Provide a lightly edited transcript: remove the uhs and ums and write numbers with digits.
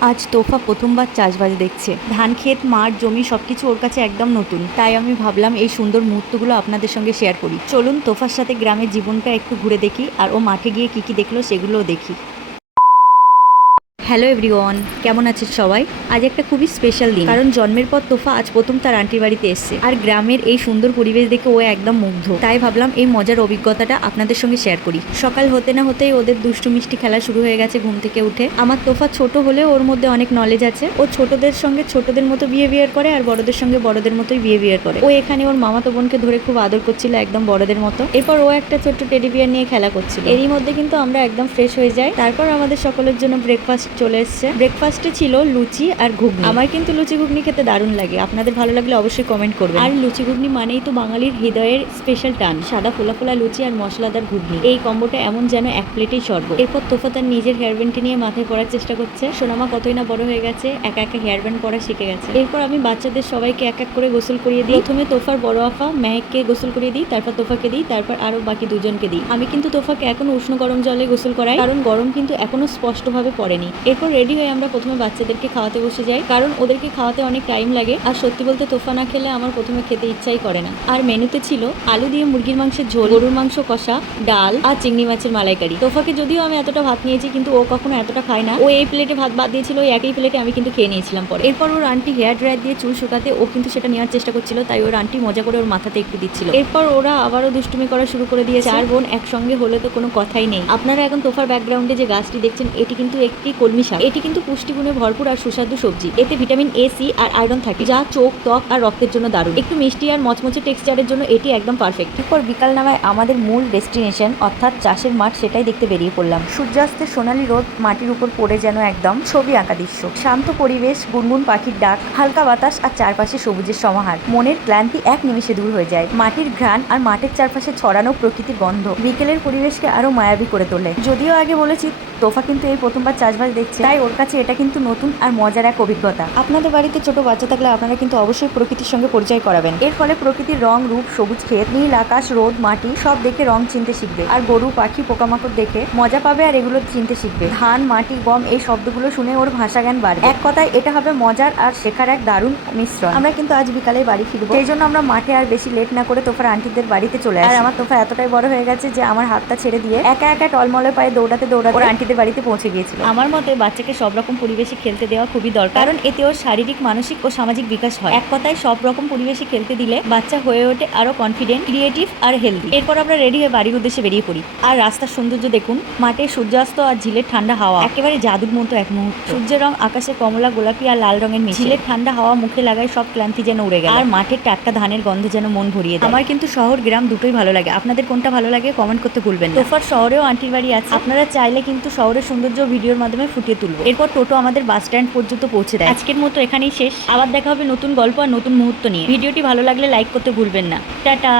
আজ তোফা প্রথমবার চাষবাসে দেখছে। ধান ক্ষেত, মাঠ, জমি সবকিছু ওর কাছে একদম নতুন। তাই আমি ভাবলাম এই সুন্দর মুহূর্তগুলো আপনাদের সঙ্গে শেয়ার করি। চলুন তোফার সাথে গ্রামের জীবনটা একটু ঘুরে দেখি, আর ও মাঠে গিয়ে কি কি দেখলো সেগুলোও দেখি। হ্যালো এভরিওয়ান, কেমন আছেন সবাই? আজ একটা খুবই স্পেশাল দিন, কারণ জন্মের পর তোফা আজ প্রথম তার আন্টির বাড়িতে এসেছে। আর গ্রামের এই সুন্দর পরিবেশ দেখে ও একদম মুগ্ধ। তাই ভাবলাম এই মজার অভিজ্ঞতাটা আপনাদের সঙ্গে শেয়ার করি। সকাল হতে না হতেই ওদের দুষ্টু মিষ্টি খেলা শুরু হয়ে গেছে ঘুম থেকে উঠে। আমার তোফা ছোট হলেও ওর মধ্যে অনেক নলেজ আছে। ও ছোটদের সঙ্গে ছোটদের মতো বিহেভিয়ার করে, আর বড়দের সঙ্গে বড়দের মতোই বিহেভিয়ার করে। ও এখানে ওর মামাতো বোনকে ধরে খুব আদর করছিল একদম বড়দের মতো। এরপর ও একটা ছোট্ট টেডি বিয়ার নিয়ে খেলা করছিল। এরই মধ্যে কিন্তু আমরা একদম ফ্রেশ হয়ে যাই। তারপর আমাদের সকলের জন্য ব্রেকফাস্ট চলে এসছে। ব্রেকফাস্টে ছিল লুচি আর ঘুগনি। আমার কিন্তু লুচি ঘুগনি খেতে দারুণ লাগে। আপনাদের ভালো লাগলে অবশ্যই কমেন্ট করবেন। আর লুচি ঘুগনি মানেই তো বাঙালির হৃদয়ের স্পেশাল টান। সাদা ফোলা ফোলা লুচি আর মশলাদার ঘুগনি, এই কম্বোটা এমন যেন এক প্লেটেই স্বর্গ। এরপর তোফা তার নিজের হেয়ার ব্যান্ডটি নিয়ে মাথায় পরার চেষ্টা করছে। সোনামা কতই না বড় হয়ে গেছে, একা একা হেয়ার ব্যান্ড পরা শিখে গেছে। এরপর আমি বাচ্চাদের সবাইকে এক এক করে গোসল করিয়ে দিই। প্রথমে তোফার বড় আফা মেহেককে গোসল করিয়ে দিই, তারপর তোফাকে দিই, তারপর আরো বাকি দুজনকে দিই। আমি কিন্তু তোফাকে এখন উষ্ণ গরম জলে গোসল করাই, কারণ গরম কিন্তু এখনো স্পষ্টভাবে পড়েনি। এরপর রেডি হয়ে আমরা প্রথমে বাচ্চাদেরকে খাওয়াতে বসে যাই, কারণ ওদেরকে খাওয়াতে অনেক টাইম লাগে। আর সত্যি বলতে তোফা না খেলে আমার প্রথমে খেতে ইচ্ছাই করে না। আর মেনুতে ছিল আলু দিয়ে মুরগির মাংসের ঝোল, গরুর মাংস কষা, ডাল আর চিংড়ি মাছের মালাইকারি। তোফাকে যদিও আমি এতটা ভাত নিয়েছি, কিন্তু ও কখনো এতটা খায় না। ও এই প্লেটে ভাত বাদ দিয়েছিল, ওই একই প্লেটে আমি কিন্তু খেয়ে নিয়েছিলাম পরে। এরপর ওর আন্টি হেয়ার ড্রায়ার দিয়ে চুল শুকাতে ও কিন্তু সেটা নেওয়ার চেষ্টা করছিল, তাই ওর আন্টি মজা করে ওর মাথাতে একটু দিচ্ছিল। এরপর ওরা আবারও দুষ্টুমি করা শুরু করে দিয়েছে। চার বোন একসঙ্গে হলে তো কোনো কথাই নেই। আপনারা এখন তোফার ব্যাকগ্রাউন্ডে যে গাছটি দেখছেন, এটি কিন্তু একটি কলমি শাক। এটি কিন্তু পুষ্টিগুণে ভরপুর আর সুস্বাদু সবজি। এতে ভিটামিন এ, সি আর আয়রন থাকে, যা চোখ, ত্বক আর রক্তের জন্য দারুণ। একটু মিষ্টি আর মচমচে টেক্সচারের জন্য এটি একদম পারফেক্ট। এরপর বিকাল নামায় আমাদের মূল ডেস্টিনেশন অর্থাৎ চাষের মাঠ, সেটাই দেখতে বেরিয়ে পড়লাম। সূর্যাস্তের সোনালি রোদ মাটির উপর পড়ে যেন একদম ছবি আঁকা দৃশ্য। শান্ত পরিবেশ, গুনগুন পাখির ডাক, হালকা বাতাস আর চারপাশে সবুজের সমাহার। মনের ক্লান্তি এক নিমিষে দূর হয়ে যায়। মাটির ঘ্রাণ আর মাঠের চারপাশে ছড়ানো প্রকৃতির গন্ধ বিকেলের পরিবেশকে আরো মায়াবী করে তোলে। যদিও আগে বলেছি তোফা কিন্তু এই প্রথমবার চাষবাস দেখছে, তাই ওর কাছে এটা কিন্তু নতুন আর মজার এক অভিজ্ঞতা। আপনাদের বাড়িতে ছোট বাচ্চা থাকলে আপনারা কিন্তু অবশ্যই প্রকৃতির সঙ্গে পরিচয় করাবেন। এর ফলে প্রকৃতির রং, রূপ, সবুজ ক্ষেত, নীল আকাশ, রোদ, মাটি সব দেখে রং চিনতে শিখবে। আর গরু, পাখি, পোকামাকড় দেখে মজা পাবে আর এগুলো চিনতে শিখবে। ধান, মাটি, গম এই শব্দগুলো শুনে ওর ভাষা জ্ঞান বাড়বে। এক কথায় এটা হবে মজার আর শেখার এক দারুণ মিশ্রণ। আমরা কিন্তু আজ বিকালে বাড়ি ফিরবো, সেই জন্য আমরা মাঠে আর বেশি লেট না করে তোফার আন্টিদের বাড়িতে চলে আসি। আর আমার তোফা এতটাই বড় হয়ে গেছে যে আমার হাতটা ছেড়ে দিয়ে একা একা টলমলে পায়ে দৌড়াতে দৌড়াতে ওর আন্টিদের বাড়িতে পৌঁছে গিয়েছিল। আমার মতে বাচ্চাকে সব রকম পরিবেশে খেলতে দেওয়া খুবই দরকার, কারণ এতে ওর শারীরিক, মানসিক ও সামাজিক বিকাশ হয়। এক কথায় সব রকম পরিবেশে খেলতে দিলে বাচ্চা হয়ে ওঠে আরো কনফিডেন্ট, ক্রিয়েটিভ আর হেলদি। এরপর আমরা রেডি হয়ে বাড়ির উদ্দেশ্যে বেরিয়ে পড়ি। আর রাস্তার সৌন্দর্য দেখুন, মাঠে সূর্যাস্ত আর ঝিলের ঠান্ডা হাওয়া একেবারে জাদুর মতো এক মুহূর্ত। সূর্যের রং আকাশে কমলা, গোলাপি আর লাল রঙের মিশে। ঝিলের ঠান্ডা হাওয়া মুখে লাগায় সব ক্লান্তি যেন উড়ে গেল। আর মাঠের টাটকা ধানের গন্ধ যেন মন ভরিয়ে দেয়। আমার কিন্তু শহর গ্রাম দুটোই ভালো লাগে। আপনাদের কোনটা ভালো লাগে কমেন্ট করতে ভুলবেন না। তোফার শহরেও আন্টির বাড়ি আছে, আপনারা চাইলে কিন্তু শহরের সৌন্দর্য ভিডিওর মাধ্যমে ফুটিয়ে তুলবো। এরপর টোটো আমাদের বাস স্ট্যান্ড পর্যন্ত পৌঁছে দেয়। আজকের মতো এখানেই শেষ। আবার দেখা হবে নতুন গল্প আর নতুন মুহূর্ত নিয়ে। ভিডিওটি ভালো লাগলে লাইক করতে ভুলবেন না। টাটা।